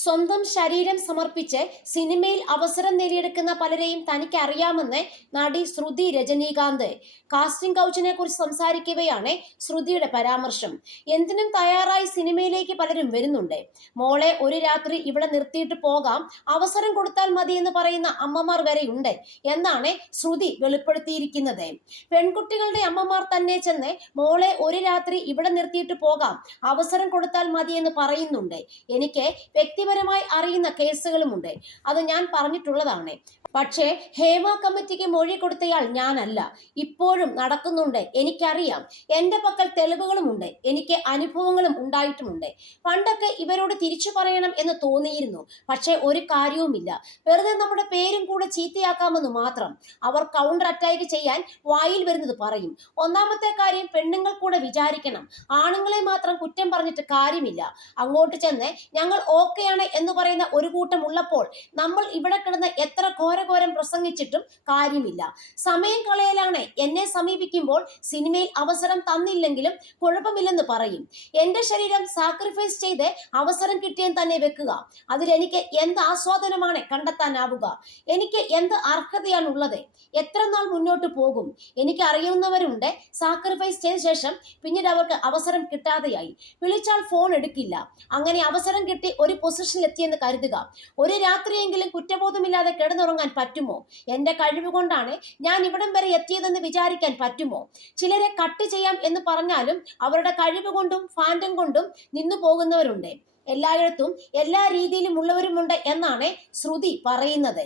സ്വന്തം ശരീരം സമർപ്പിച്ച് സിനിമയിൽ അവസരം നേടിയെടുക്കുന്ന പലരെയും തനിക്ക് അറിയാമെന്ന് നടി ശ്രുതി രജനീകാന്ത്. കാസ്റ്റിംഗ് കൗച്ചിനെ കുറിച്ച് സംസാരിക്കവെയാണ് ശ്രുതിയുടെ പരാമർശം. എന്തിനും തയ്യാറായി സിനിമയിലേക്ക് പലരും വരുന്നുണ്ട്. മോളെ ഒരു രാത്രി ഇവിടെ നിർത്തിയിട്ട് പോകാം, അവസരം കൊടുത്താൽ മതി എന്ന് പറയുന്ന അമ്മമാർ വരെയുണ്ട് എന്നാണ് ശ്രുതി വെളിപ്പെടുത്തിയിരിക്കുന്നത്. പെൺകുട്ടികളുടെ അമ്മമാർ തന്നെ ചെന്ന് മോളെ ഒരു രാത്രി ഇവിടെ നിർത്തിയിട്ട് പോകാം, അവസരം കൊടുത്താൽ മതി എന്ന് പറയുന്നുണ്ട്. എനിക്ക് വ്യക്തിപരമായി അറിയുന്ന കേസുകളുമുണ്ട്, അത് ഞാൻ പറഞ്ഞിട്ടുള്ളതാണ്. പക്ഷേ ഹേമ കമ്മിറ്റിക്ക് മൊഴി കൊടുത്തയാൾ ഞാനല്ല. ഇപ്പോഴും നടക്കുന്നുണ്ട്, എനിക്കറിയാം. എൻ്റെ പക്കൽ തെളിവുകളുമുണ്ട്, എനിക്ക് അനുഭവങ്ങളും ഉണ്ടായിട്ടുമുണ്ട്. പണ്ടൊക്കെ ഇവരോട് തിരിച്ചു പറയണം എന്ന് തോന്നിയിരുന്നു, പക്ഷേ ഒരു കാര്യവുമില്ല. വെറുതെ നമ്മുടെ പേരും കൂടെ ചീത്തയാക്കാമെന്ന് മാത്രം. അവർ കൗണ്ടർ അറ്റാക്ക് ചെയ്യാൻ വായിൽ വരുന്നത് പറയും. ഒന്നാമത്തെ കാര്യം, പെണ്ണുങ്ങൾ കൂടെ വിചാരിക്കണം. ആണുങ്ങളെ മാത്രം കുറ്റം പറഞ്ഞിട്ട് കാര്യമില്ല. അങ്ങോട്ട് ചെന്ന് ഞങ്ങൾ ഓക്കെയാണ് എന്ന് പറയുന്ന ഒരു കൂട്ടം ഉള്ളപ്പോൾ നമ്മൾ ഇവിടെ കിടന്ന് എത്ര ഘോരം പ്രസംഗിച്ചിട്ടും കാര്യമില്ല. സമയം കളയലാണ്. എന്നെ സമീപിക്കുമ്പോൾ സിനിമയിൽ അവസരം തന്നില്ലെങ്കിലും കുഴപ്പമില്ലെന്ന് പറയും. എൻ്റെ ശരീരം സാക്രിഫൈസ് ചെയ്ത് അവസരം കിട്ടിയെന്ന് തന്നെ വെക്കുക. അതിലെനിക്ക് എന്ത് ആസ്വാദനമാണ് കണ്ടെത്താനാവുക? എനിക്ക് എന്ത് അർഹതയാണുള്ളത്? എത്ര നാൾ മുന്നോട്ട് പോകും? എനിക്ക് അറിയുന്നവരുണ്ട്, സാക്രിഫൈസ് ചെയ്ത ശേഷം പിന്നീട് അവർക്ക് അവസരം കിട്ടാതെയായി. വിളിച്ചാൽ ഫോൺ എടുക്കില്ല. അങ്ങനെ അവസരം കിട്ടി ഒരു പൊസിഷനിൽ എത്തിയെന്ന് കരുതുക. ഒരു രാത്രിയെങ്കിലും കുറ്റബോധമില്ലാതെ കിടന്നുറങ്ങാൻ പറ്റുമോ? എൻ്റെ കഴിവ് കൊണ്ടാണ് ഞാൻ ഇവിടം വരെ എത്തിയതെന്ന് വിചാരിക്കാൻ പറ്റുമോ? ചിലരെ കട്ട് ചെയ്യാം എന്ന് പറഞ്ഞാലും അവരുടെ കഴിവ് കൊണ്ടും ഫാൻഡം കൊണ്ടും നിന്നു പോകുന്നവരുണ്ട്. എല്ലായിടത്തും എല്ലാ രീതിയിലും ഉള്ളവരുമുണ്ട് എന്നാണ് ശ്രുതി പറയുന്നത്.